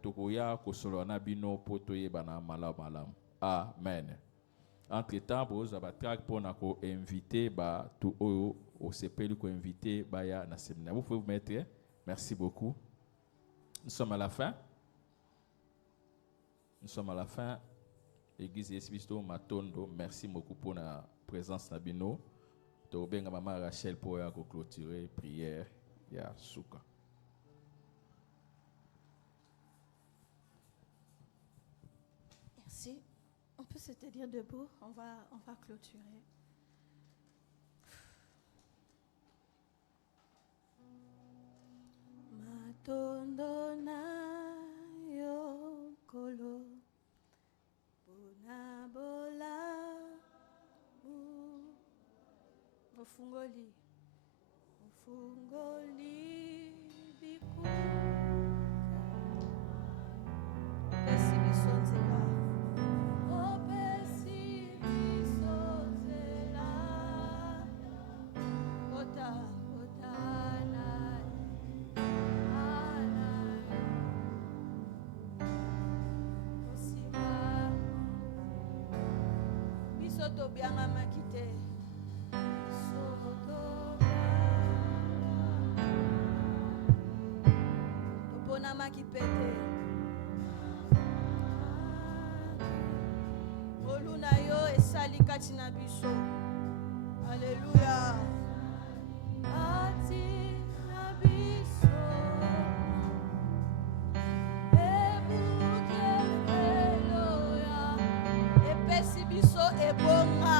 Tokoya, Kosolona Bino, Potoye, Bana, Malam, Malam. Amen. Entre-temps, vous avez pour inviter tout au CPL pour inviter Baya na séminaire. Vous pouvez vous mettre. Merci beaucoup. Nous sommes à la fin. Nous sommes à la fin. Église Yesu Matondo, merci beaucoup pour la présence Nabino. Tobenga maman Rachel pour clôturer prière ya souka. Merci. On peut se tenir debout, on va clôturer. Matondo na yo kolo bonabola mufungoli biku pesi bisonzela Soto bianga makite Topona makipete Oluna yo esali kati na biso Alléluia Ati na biso Ebuke eloya Epesi biso ebonga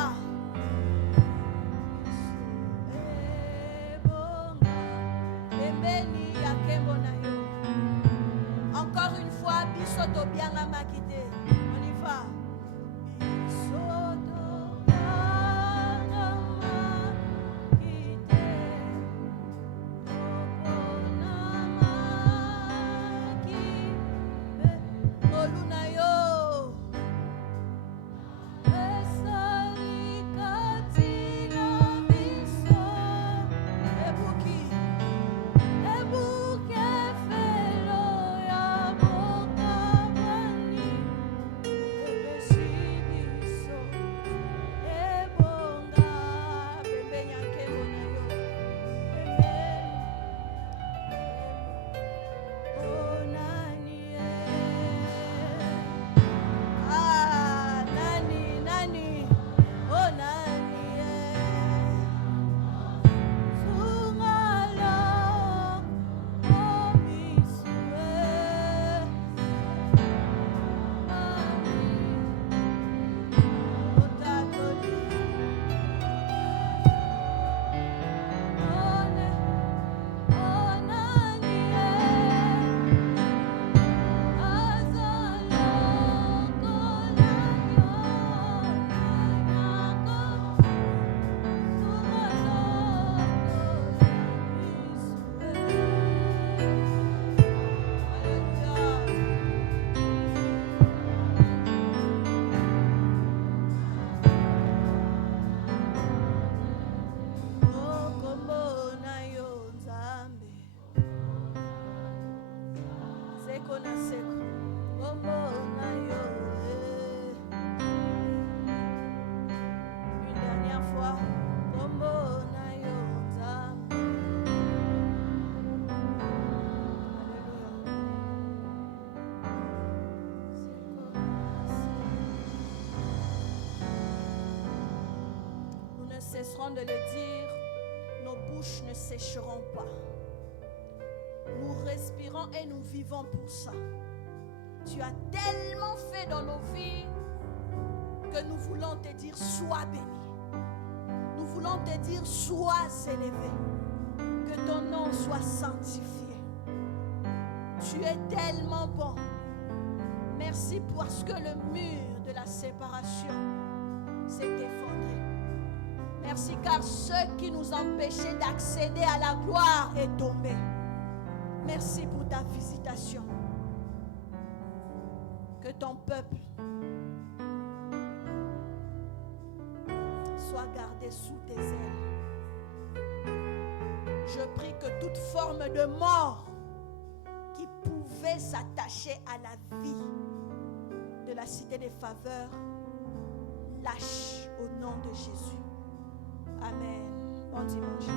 Encore une fois, bisoto bianga makite. On y va. Bisoto bianga makite. Opona makite. Moluna yo. Esali katina biso. Ebuki. Ebuke felo ya boka bani ebesidiso ebonga bembe nyakemo na yo bembe onani nani onani sungalo Une dernière fois, Kombo na yo Nzambe. Nous ne cesserons de le dire, nos bouches ne sécheront pas. Nous respirons et nous vivons pour ça. Tu as tellement fait dans nos vies que nous voulons te dire sois béni. Nous voulons te dire sois élevé. Que ton nom soit sanctifié. Tu es tellement bon. Merci parce que le mur de la séparation s'est effondré. Merci car ce qui nous empêchait d'accéder à la gloire est tombé. Merci pour ta visitation. Que ton peuple soit gardé sous tes ailes. Je prie que toute forme de mort qui pouvait s'attacher à la vie de la cité des faveurs lâche au nom de Jésus. Amen. Bon dimanche.